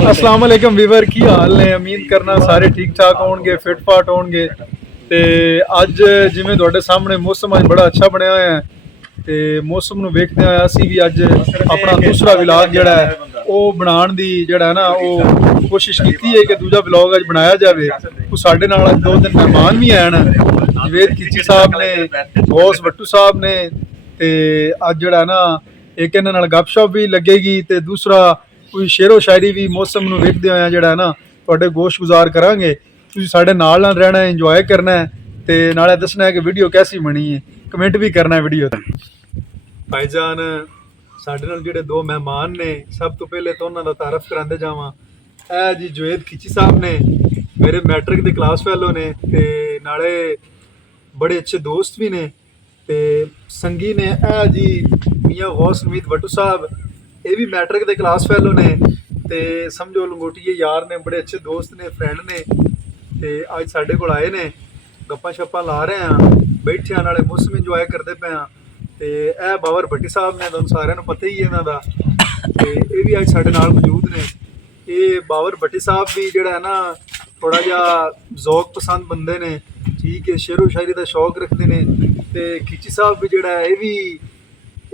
अस्सलाम वालेकुम ਵੀਵਰ ਕੀ ਹਾਲ ਨੇ। ਉਮੀਦ ਕਰਨਾ ਸਾਰੇ ਠੀਕ ਠਾਕ ਹੋਣਗੇ, ਫਿਟ ਫਾਟ ਹੋਣਗੇ। ਤੇ ਅੱਜ ਜਿਵੇਂ ਤੁਹਾਡੇ ਸਾਹਮਣੇ ਮੌਸਮ ਅੱਜ ਬੜਾ ਅੱਛਾ ਬਣਿਆ ਹੋਇਆ ਹੈ ਤੇ ਮੌਸਮ ਨੂੰ ਵੇਖਦੇ ਹੋਏ ਅਸੀਂ ਵੀ ਅੱਜ ਆਪਣਾ ਦੂਸਰਾ ਵਲੌਗ ਜਿਹੜਾ ਹੈ ਉਹ ਬਣਾਉਣ ਦੀ ਜਿਹੜਾ ਨਾ ਉਹ ਕੋਸ਼ਿਸ਼ ਕੀਤੀ ਹੈ ਕਿ ਦੂਜਾ ਵਲੌਗ ਅੱਜ ਬਣਾਇਆ ਜਾਵੇ। ਉਹ ਸਾਡੇ ਨਾਲ ਅੱਜ ਦੋ ਤਿੰਨ ਮਹਿਮਾਨ ਵੀ ਆਏ ਹਨ, ਜਵੇਦ ਖਿੱਚੀ ਸਾਹਿਬ ਨੇ, ਗੌਸ ਬੱਟੂ ਸਾਹਿਬ ਨੇ। ਤੇ ਅੱਜ ਜਿਹੜਾ ਨਾ ਇੱਕ ਇਹਨਾਂ ਨਾਲ ਗੱਪਸ਼ਪ ਵੀ ਲੱਗੇਗੀ ਤੇ ਦੂਸਰਾ ਕੋਈ ਸ਼ੇਰੋ ਸ਼ਾਇਰੀ ਵੀ ਮੌਸਮ ਨੂੰ ਵੇਖਦੇ ਹੋਇਆ ਜਿਹੜਾ ਨਾ ਤੁਹਾਡੇ ਗੋਸ਼ ਗੁਜ਼ਾਰ ਕਰਾਂਗੇ। ਤੁਸੀਂ ਸਾਡੇ ਨਾਲ ਰਹਿਣਾ ਹੈ, ਇੰਜੋਏ ਕਰਨਾ ਹੈ ਤੇ ਨਾਲੇ ਦੱਸਣਾ ਹੈ ਕਿ ਵੀਡੀਓ ਕੈਸੀ ਬਣੀ ਹੈ, ਕਮੈਂਟ ਵੀ ਕਰਨਾ ਹੈ ਵੀਡੀਓ ਦਾ। ਭਾਈਜਾਨ ਸਾਡੇ ਨਾਲ ਜਿਹੜੇ ਦੋ ਮਹਿਮਾਨ ਨੇ, ਸਭ ਤੋਂ ਪਹਿਲੇ ਤਾਂ ਉਹਨਾਂ ਦਾ ਤਾਰਫ ਕਰਾਉਂਦੇ ਜਾਵਾਂ। ਇਹ ਜੀ ਜਵੇਦ ਖਿੱਚੀ ਸਾਹਿਬ ਨੇ, ਮੇਰੇ ਮੈਟ੍ਰਿਕ ਦੇ ਕਲਾਸ ਫੈਲੋ ਨੇ ਤੇ ਨਾਲੇ ਬੜੇ ਅੱਛੇ ਦੋਸਤ ਵੀ ਨੇ। ਤੇ ਸੰਗੀ ਨੇ ਇਹ ਜੀ ਮੀਆਂ ਗੌਸ ਹਮੀਦ ਬੱਟੂ ਸਾਹਿਬ, ਇਹ ਵੀ ਮੈਟ੍ਰਿਕ ਦੇ ਕਲਾਸ ਫੈਲੋ ਨੇ ਤੇ ਸਮਝੋ ਲੰਗੋਟੀਏ ਯਾਰ ਨੇ, ਬੜੇ ਅੱਛੇ ਦੋਸਤ ਨੇ, ਫਰੈਂਡ ਨੇ। ਤੇ ਅੱਜ ਸਾਡੇ ਕੋਲ ਆਏ ਨੇ, ਗੱਪਾਂ ਸ਼ੱਪਾਂ ਲਾ ਰਹੇ ਆ, ਬੈਠੇ ਆ, ਨਾਲੇ ਮੌਸਮ ਇੰਜੋਏ ਕਰਦੇ ਪਏ ਆ। ਤੇ ਇਹ ਬਾਬਰ ਭੱਟੀ ਸਾਹਿਬ ਨੇ, ਤੁਹਾਨੂੰ ਸਾਰਿਆਂ ਨੂੰ ਪਤਾ ਹੀ ਹੈ ਇਹਨਾਂ ਦਾ, ਤੇ ਇਹ ਵੀ ਅੱਜ ਸਾਡੇ ਨਾਲ ਮੌਜੂਦ ਨੇ। ਇਹ ਬਾਬਰ ਭੱਟੀ ਸਾਹਿਬ ਵੀ ਜਿਹੜਾ ਹੈ ਨਾ ਥੋੜਾ ਜਿਹਾ ਜ਼ੌਕ ਪਸੰਦ ਬੰਦੇ ਨੇ, ਠੀਕ ਹੈ, ਸ਼ੇਰੋ ਸ਼ਾਇਰੀ ਦਾ ਸ਼ੌਕ ਰੱਖਦੇ ਨੇ। ਤੇ ਖਿੱਚੀ ਸਾਹਿਬ ਵੀ ਜਿਹੜਾ ਹੈ ਇਹ ਵੀ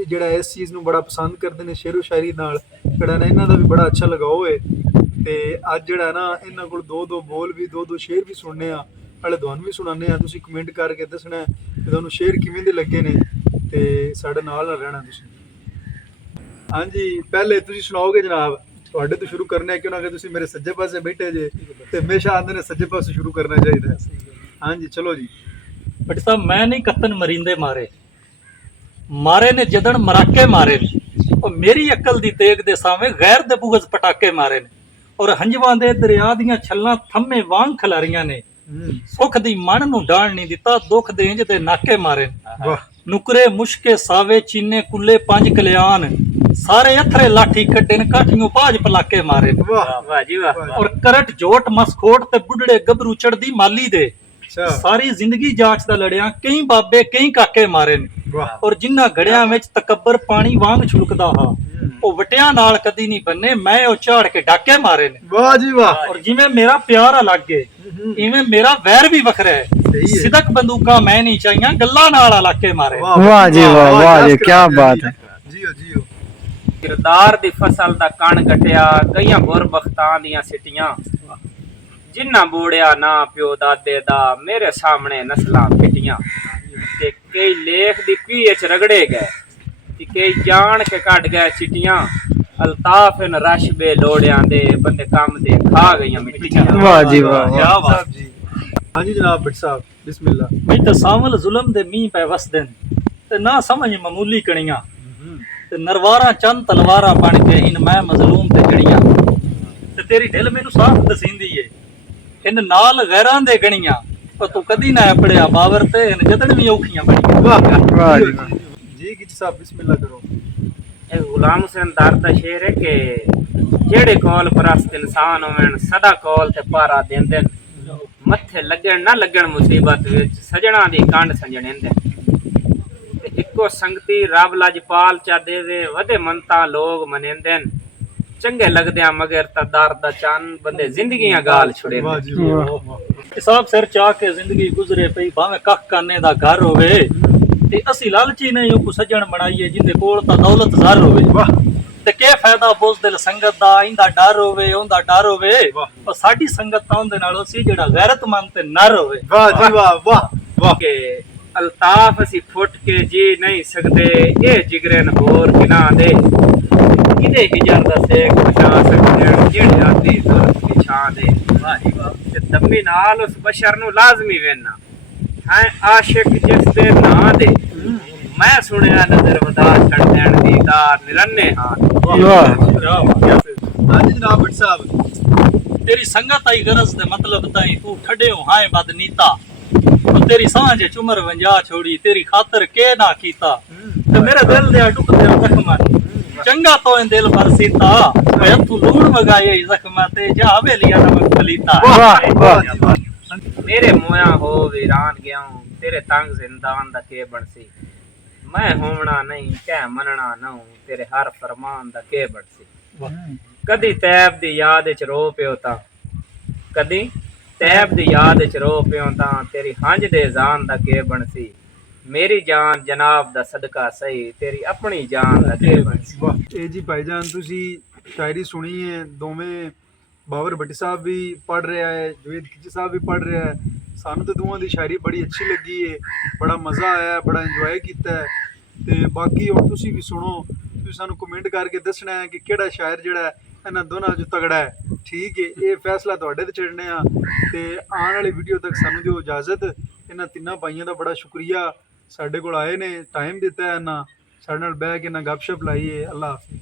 ਜਿਹੜਾ ਇਸ ਚੀਜ਼ ਨੂੰ ਬੜਾ ਪਸੰਦ ਕਰਦੇ ਨੇ, ਸ਼ੇਰੋ ਸ਼ਾਇਰੀ ਨਾਲ ਜਿਹੜਾ ਨਾ ਇਹਨਾਂ ਦਾ ਵੀ ਬੜਾ ਅੱਛਾ ਲਗਾਓ ਹੈ। ਤੇ ਅੱਜ ਜਿਹੜਾ ਨਾ ਇਹਨਾਂ ਕੋਲ ਦੋ ਦੋ ਬੋਲ ਵੀ, ਦੋ ਦੋ ਸ਼ੇਰ ਵੀ ਸੁਣਨੇ ਆ, ਨਾਲੇ ਤੁਹਾਨੂੰ ਵੀ ਸੁਣਾਉਂਦੇ ਆ। ਤੁਸੀਂ ਕਮੈਂਟ ਕਰਕੇ ਦੱਸਣਾ ਕਿ ਤੁਹਾਨੂੰ ਸ਼ੇਰ ਕਿਵੇਂ ਦੇ ਲੱਗੇ ਨੇ ਤੇ ਸਾਡੇ ਨਾਲ ਰਹਿਣਾ ਤੁਸੀਂ। ਹਾਂਜੀ, ਪਹਿਲੇ ਤੁਸੀਂ ਸੁਣਾਓਗੇ ਜਨਾਬ, ਤੁਹਾਡੇ ਤੋਂ ਸ਼ੁਰੂ ਕਰਨਾ ਹੈ ਕਿਉਂਕਿ ਤੁਸੀਂ ਮੇਰੇ ਸੱਜੇ ਪਾਸੇ ਬੈਠੇ ਜੇ ਤੇ ਹਮੇਸ਼ਾ ਆਂਦੇ ਨੇ ਸੱਜੇ ਪਾਸੇ ਸ਼ੁਰੂ ਕਰਨਾ ਚਾਹੀਦਾ ਹੈ। ਹਾਂਜੀ ਚਲੋ ਜੀ। ਭੱਟੀ ਸਾਹਿਬ, ਮੈਂ ਨਹੀਂ ਕਤਨ ਮਰਿੰਦੇ ਮਾਰੇ, ਮਾਰੇ ਨੇ ਜਦਨ ਮਰਾਕੇ ਮਾਰੇ ਨੇ। ਉਹ ਮੇਰੀ ਅਕਲ ਦੀ ਤੇਗ ਦੇ ਸਾਹਮਣੇ ਗੈਰ ਦੇ ਬੁਗਜ਼ ਪਟਾਕੇ ਮਾਰੇ ਨੇ। ਔਰ ਹੰਝਵਾਂ ਦੇ ਦਰਿਆ ਦੀਆਂ ਛੱਲਾਂ ਥੰਮੇ ਵਾਂਗ ਖਲਾਰੀਆਂ ਨੇ। ਸੁੱਖ ਦੀ ਮਨ ਨੂੰ ਡਾਣ ਨਹੀਂ ਦਿੱਤਾ, ਦੁੱਖ ਦੇ ਇੰਜ ਦੇ ਨਾਕੇ ਮਾਰੇ ਨੇ। ਨੁਕਰੇ ਮੁਸ਼ਕੇ ਸਾਵੇ ਚੀਨੇ ਕੁੱਲੇ ਪੰਜ ਕਲਿਆਣ, ਸਾਰੇ ਅਥਰੇ ਲਾਠੀ ਕੱਢੇ ਨੇ, ਕਾਠੀਆਂ ਭਾਜ ਪਲਾਕੇ ਮਾਰੇ ਨੇ। ਵਾਹ ਜੀ ਵਾਹ। ਔਰ ਕਰਟ ਜੋਟ ਮਸਖੋਟ ਤੇ ਬੁੱਢੜੇ ਗੱਭਰੂ ਚੜਦੀ ਮਾਲੀ ਦੇ, ਸਾਰੀ ਜ਼ਿੰਦਗੀ ਜਾਂਚ ਦਾ ਲੜਿਆ, ਕਈ ਬਾਬੇ ਕਈ ਕਾਕੇ ਮਾਰੇ ਨੇ। ਔਰ ਜਿਨ੍ਹਾਂ ਘੜਿਆਂ ਵਿੱਚ ਤਕੱਬਰ ਪਾਣੀ ਵਾਂਗ ਛੁਲਕਦਾ ਹਾਂ, ਉਹ ਵਟਿਆਂ ਨਾਲ ਕਦੀ ਨਹੀਂ ਬੰਨੇ, ਮੈਂ ਉਹ ਝਾੜ ਕੇ ਡਾਕੇ ਮਾਰੇ ਨੇ। ਵਾਹ ਜੀ ਵਾਹ। ਔਰ ਜਿਵੇਂ ਮੇਰਾ ਪਿਆਰ ਅਲੱਗ ਏ, ਇਵੇਂ ਮੇਰਾ ਵੈਰ ਵੀ ਵੱਖਰਾ ਹੈ। ਸਿਦਕ ਬੰਦੂਕਾਂ ਮੈਂ ਨਹੀਂ ਚਾਹੀਆਂ, ਗੱਲਾਂ ਨਾਲ ਇਲਾਕੇ ਮਾਰੇ। ਵਾਹ ਜੀ ਵਾਹ, ਵਾਹ ਜੀ, ਕੀ ਬਾਤ ਹੈ। JIO JIO. ਕਿਰਦਾਰ ਦੀ ਫਸਲ ਦਾ ਕਣ ਕਟਿਆ, ਕਈਆਂ ਗੁਰਬਖਤਾਂ ਦੀਆਂ ਸਿੱਟੀਆਂ, ਜਿੰਨਾ ਬੋੜਿਆ ਨਾ ਪਿਓ ਦਾਦੇ ਦਾ, ਮੇਰੇ ਸਾਹਮਣੇ ਨਸਲਾਂ ਪਿੱਟੀਆਂ। ਤੇ ਕਈ ਲੇਖ ਦੀ ਪੀਏ ਚ ਰਗੜੇ ਗਏ ਤੇ ਕਈ ਜਾਣ ਕੇ ਕੱਢ ਗਏ ਚਿੱਟੀਆਂ। ਅਲਤਾਫ ਨ ਰਸ਼ ਬੇ ਲੋੜਿਆਂ ਦੇ, ਬੰਦੇ ਕੰਮ ਦੇ ਖਾ ਗਈਆਂ ਮਿੱਟੀਆਂ। ਵਾਹ ਜੀ ਵਾਹ। ਕਿਆ ਬਾਤ ਜੀ। ਹਾਂਜੀ ਜਨਾਬ ਭੱਟ ਸਾਹਿਬ, ਬਿਸਮਿਲ੍ਲਾ। ਮੈਂ ਤਾਂ ਸਾਵਲ ਜ਼ੁਲਮ ਦੇ ਮੀਂਹ ਪੈ ਵਸਦੇ ਨੇ ਤੇ ਨਾ ਸਮਝ ਮਾਮੂਲੀ ਕਣੀਆਂ, ਤੇ ਨਰਵਾਰਾਂ ਚੰਦ ਤਲਵਾਰਾਂ ਬਣ ਕੇ ਇਨ ਮੈਂ ਮਜ਼ਲੂਮ ਤੇ ਜੜੀਆਂ। ਤੇ ਤੇਰੀ ਦਿਲ ਮੈਨੂੰ ਸਾਫ਼ ਦਸੀਂਦੀ ਏ, ਇਨ ਨਾਲ ਗੈਰਾਂ ਦੇ ਗਣੀਆਂ, ਪਰ ਤੂੰ ਕਦੀ ਨਾ ਪੜਿਆ ਬਾਵਰ ਤੇ ਇਨ ਜਦਨ ਵੀ ਔਖੀਆਂ ਬਣੀਆਂ। ਵਾਹ ਜੀ ਵਾਹ। ਜੀ ਖਿੱਚੀ ਸਾਹਿਬ, ਬਿਸਮਿਲ੍ਲਾ ਕਰੋ। ਇਹ ਗੁਲਾਮ ਹੁਸੈਨ ਦਰ ਦਾ ਸ਼ੇਰ ਹੈ ਕਿ ਜਿਹੜੇ ਕੋਲ ਪ੍ਰਸਤ ਇਨਸਾਨ ਹੋਵਣ, ਸਦਾ ਕੋਲ ਤੇ ਪਾਰਾ ਦੇਂਦੇ, ਮੱਥੇ ਲੱਗਣ ਨਾ ਲੱਗਣ ਮੁਸੀਬਤ ਵਿੱਚ, ਸਜਣਾ ਦੀ ਕੰਡ ਸੰਜਣੇਂਦੇ। ਤੇ ਇੱਕੋ ਸੰਗਤੀ ਰੱਬ ਲਜਪਾਲ ਚਾ ਦੇਵੇ, ਵਧੇ ਮੰਤਾਂ ਲੋਗ ਮਨੇਂਦੇ, ਚੰਗੇ ਲੱਗਦਿਆਂ ਮਗਰ ਤਾਂ ਦਰ ਦਾ ਚੰਨ, ਬੰਦੇ ਜ਼ਿੰਦਗੀਆਂ ਗਾਲ ਛੁੜੇ। ਵਾਹ ਜੀ ਵਾਹ। ਹਿਸਾਬ ਸਿਰ ਚਾ ਕੇ ਜ਼ਿੰਦਗੀ ਗੁਜ਼ਰੇ ਪਈ, ਭਾਵੇਂ ਕੱਖ ਕਾਨੇ ਦਾ ਘਰ ਹੋਵੇ। ਤੇ ਅਸੀਂ ਲਾਲਚੀ ਨਹੀਂ ਉਹ ਸੱਜਣ ਬਣਾਈਏ, ਜਿੰਦੇ ਕੋਲ ਤਾਂ ਦੌਲਤ ਜ਼ਰ ਹੋਵੇ। ਤੇ ਕੀ ਫਾਇਦਾ ਬੁਜ਼ਦਿਲ ਸੰਗਤ ਦਾ, ਇੰਦਾ ਡਰ ਹੋਵੇ ਉਹਦਾ ਡਰ ਹੋਵੇ, ਪਰ ਸਾਡੀ ਸੰਗਤ ਤਾਂ ਉਹਦੇ ਨਾਲ ਸੀ ਜਿਹੜਾ ਗੈਰਤਮੰਦ ਤੇ ਨਰ ਹੋਵੇ। ਵਾਹ ਜੀ ਵਾਹ ਵਾਹ ਵਾਹ। ਕਿ ਅਲਤਾਫ ਅਸੀਂ ਫੁੱਟ ਕੇ ਜੀ ਨਹੀਂ ਸਕਦੇ, ਇਹ ਜਿਗਰੇ ਨ ਹੋਰ ਕਿਨਾਂ ਦੇ, ਕਿਦੇ ਹਿਜਰ ਦਾ ਸੇਕ ਪਛਾ ਸਕਦੇ, ਜਿਹੜੇ ਆਦੀ ਜ਼ੁਲਮ ਦੀ ਛਾਂ ਦੇ। ਵਾਹ ਜੀ ਵਾਹ। ਤੇ ਦਮੀ ਨਾਲ ਉਸ ਬਸ਼ਰ ਨੂੰ ਲਾਜ਼ਮੀ ਵੇਨਾ ਹੈ ਆਸ਼ਿਕ ਜਿਸ ਦੇ ਨਾਂ ਦੇ, ਮੈਂ ਸੁਣਿਆ ਨਜ਼ਰ ਵਦਾ ਛੱਡ ਦੇਣ ਦੀ ਦਾਰ ਨਿਰੰਨੇ ਹਾਂ। ਵਾਹ। ਹਾਂਜੀ ਜਨਾਬ ਭੱਟ ਸਾਹਿਬ। ਤੇਰੀ ਸੰਗਤ ਆਈ ਗਰਜ਼ ਦੇ ਮਤਲਬ ਤਾਈ, ਤੂੰ ਠੱਡਿਓ ਹਾਂ ਬਦਨੀਤਾ। ਤੇਰੀ ਸਾਂਝ ਚੁਮਰ ਵੰਜਾ ਛੋੜੀ, ਤੇਰੀ ਖਾਤਰ ਕੇ ਨਾ ਕੀਤਾ। ਤੇ ਮੇਰੇ ਦਿਲ ਦੇ ਟੁੱਟਦੇ ਜ਼ਖਮਾਂ, ਚੰਗਾ ਤੋਂ ਦਿਲ ਬਰਸੀਤਾ, ਮੈਂ ਤੂੰ ਲੂਣ ਵਗਾਏ ਜ਼ਖਮਾਂ ਤੇ, ਜਾ ਵੇਲੀਆਂ ਨਮਕ ਖਲੀਤਾ। ਵਾਹ ਵਾਹ। ਮੇਰੇ ਮੋਇਆ ਹੋ ਵੀਰਾਨ ਗਿਆ, ਤੇਰੇ ਤੰਗ ਜ਼ਿੰਦਾਨ ਦਾ ਕੇ ਬਣਸੀ, ਮੈਂ ਹੋਵਣਾ ਨਹੀਂ ਕਹਿ ਮੰਨਣਾ ਨਾ, ਤੇਰੇ ਹਰ ਫਰਮਾਨ ਦਾ ਕੇ ਬਣਸੀ। ਕਦੀ ਤੈਬ ਦੀ ਯਾਦ ਚ ਰੋ ਪਿਓ ਤਾਂ ਕਦੀ ਤੈਬ ਦੀ ਯਾਦ ਚ ਰੋ ਪਿਓ ਤਾਂ ਤੇਰੀ ਹੰਝ ਦੇ ਜਾਨ ਦਾ ਕੀ ਬਣਸੀ ਮੇਰੀ ਜਾਨ ਜਨਾਬ ਦਾ ਸਦਕਾ ਸਹੀ ਤੇਰੀ ਆਪਣੀ ਜਾਨ ਦਾ ਕੀ ਬਣਸੀ। ਵਾਹ ਇਹ ਜੀ ਭਾਈਜਾਨ ਤੁਸੀਂ ਸ਼ਾਇਰੀ ਸੁਣੀ ਹੈ ਦੋਵੇਂ ਬਾਬਰ ਭੱਟੀ ਸਾਹਿਬ ਵੀ ਪੜ੍ਹ ਰਿਹਾ ਹੈ ਜਵੇਦ ਖਿਚੀ ਸਾਹਿਬ ਵੀ ਪੜ੍ਹ ਰਿਹਾ ਹੈ ਸਾਨੂੰ ਤਾਂ ਦੋਵਾਂ ਦੀ ਸ਼ਾਇਰੀ ਬੜੀ ਅੱਛੀ ਲੱਗੀ ਹੈ ਬੜਾ ਮਜ਼ਾ ਆਇਆ ਬੜਾ ਇੰਜੋਏ ਕੀਤਾ ਹੈ ਤੇ ਬਾਕੀ ਹੁਣ ਤੁਸੀਂ ਵੀ ਸੁਣੋ ਤੁਸੀਂ ਸਾਨੂੰ ਕਮੈਂਟ ਕਰਕੇ ਦੱਸਣਾ ਹੈ ਕਿ ਕਿਹੜਾ ਸ਼ਾਇਰ ਜਿਹੜਾ ਹੈ ਇਹਨਾਂ ਦੋਨਾਂ 'ਚੋਂ ਤਗੜਾ ਹੈ ਠੀਕ ਹੈ ਇਹ ਫੈਸਲਾ ਤੁਹਾਡੇ ਤੇ ਛੱਡਣੇ ਆ ਤੇ ਆਉਣ ਵਾਲੀ ਵੀਡੀਓ ਤੱਕ ਸਾਨੂੰ ਦਿਓ ਇਜਾਜ਼ਤ ਇਹਨਾਂ ਤਿੰਨਾਂ ਭਾਈਆਂ ਦਾ ਬੜਾ ਸ਼ੁਕਰੀਆ ਸਾਡੇ ਕੋਲ ਆਏ ਨੇ ਟਾਈਮ ਦਿੱਤਾ ਹੈ ਇਹਨਾਂ ਸਾਡੇ ਨਾਲ ਬਹਿ ਕੇ ਇਹਨਾਂ ਗੱਪਸ਼ਪ ਲਾਈ ਹੈ ਅੱਲਾ ਹਾਫਿਜ਼।